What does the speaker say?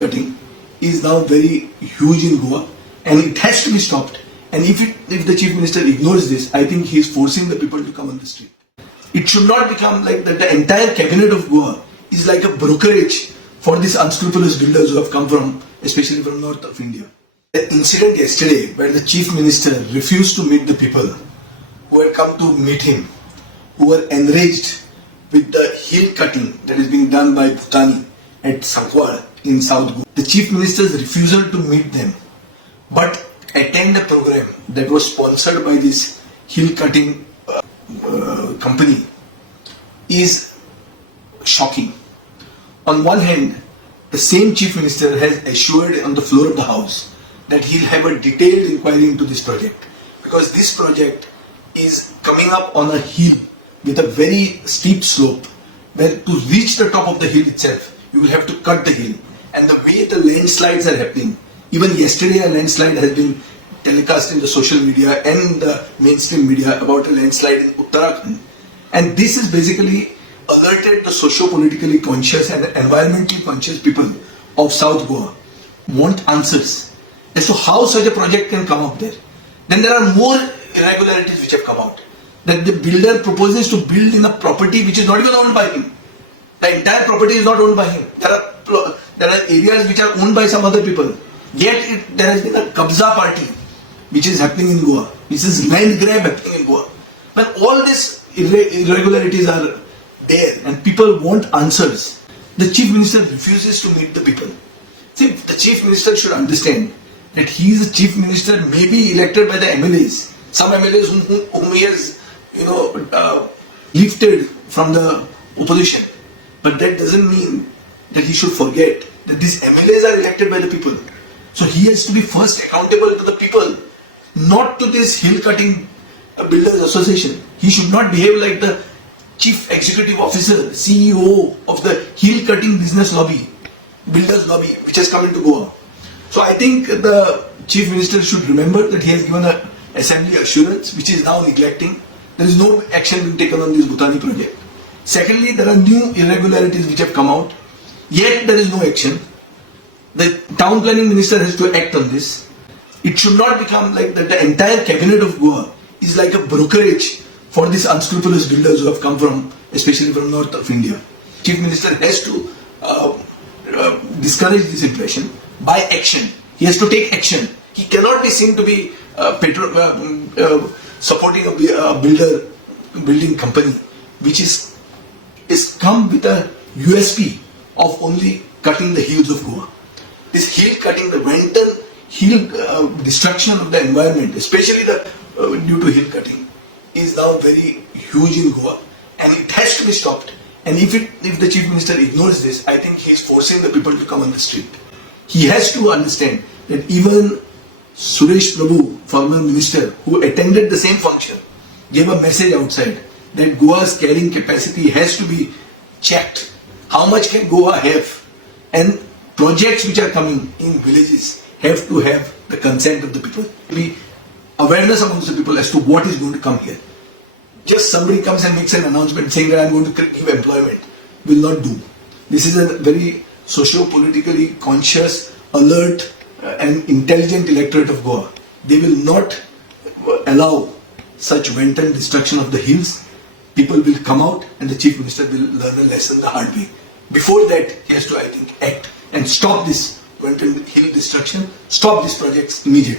cutting is now very huge in Goa and it has to be stopped. And if the Chief Minister ignores this, I think he is forcing the people to come on the street. It should not become like that the entire cabinet of Goa is like a brokerage for these unscrupulous builders who have come from, especially from north of India. The incident yesterday where the Chief Minister refused to meet the people who had come to meet him, who were enraged with the hill cutting that is being done by Bhutani at Sankwal in South Goa. The Chief Minister's refusal to meet them but attend a program that was sponsored by this hill cutting company is shocking. On one hand, the same Chief Minister has assured on the floor of the House that he'll have a detailed inquiry into this project, because this project is coming up on a hill with a very steep slope where to reach the top of the hill itself you will have to cut the hill, and the way the landslides are happening, even yesterday a landslide has been telecast in the social media and the mainstream media about a landslide in Uttarakhand, and this is basically alerted the socio-politically conscious and environmentally conscious people of South Goa want answers as to how such a project can come up there. Then there are more irregularities which have come out, that the builder proposes to build in a property which is not even owned by him. The entire property is not owned by him. There are areas which are owned by some other people. Yet there has been a kabza party which is happening in Goa. This is land grab happening in Goa. When all these irregularities are there and people want answers, the Chief Minister refuses to meet the people. See, the Chief Minister should understand that he is a Chief Minister, maybe elected by the MLAs. Some MLAs whom he has, lifted from the opposition. But that doesn't mean that he should forget that these MLAs are elected by the people. So he has to be first accountable to the people, not to this hill cutting builders association. He should not behave like the Chief Executive Officer, CEO of the hill cutting business lobby, builders lobby, which has come into Goa. So I think the Chief Minister should remember that he has given an assembly assurance which is now neglecting. There is no action being taken on this Bhutani project. Secondly, there are new irregularities which have come out, yet there is no action. The town planning minister has to act on this. It should not become like that the entire cabinet of Goa is like a brokerage for these unscrupulous builders who have come from, especially from north of India. Chief Minister has to discourage this impression by action. He has to take action. He cannot be seen to be supporting a building company which is come with a USP of only cutting the hills of Goa. This hill cutting, the wanton hill destruction of the environment, especially due to hill cutting, is now very huge in Goa and it has to be stopped. And if the Chief Minister ignores this, I think he is forcing the people to come on the street. He has to understand that even Suresh Prabhu, former minister, who attended the same function, gave a message outside that Goa's carrying capacity has to be checked. How much can Goa have? And projects which are coming in villages have to have the consent of the people. Be awareness amongst the people as to what is going to come here. Just somebody comes and makes an announcement saying that I am going to give employment will not do. This is a very socio-politically conscious, alert and intelligent electorate of Goa. They will not allow such wanton destruction of the hills. People will come out and the Chief Minister will learn a lesson the hard way. Before that, he has to, I think, act and stop this wanton hill destruction, stop these projects immediately.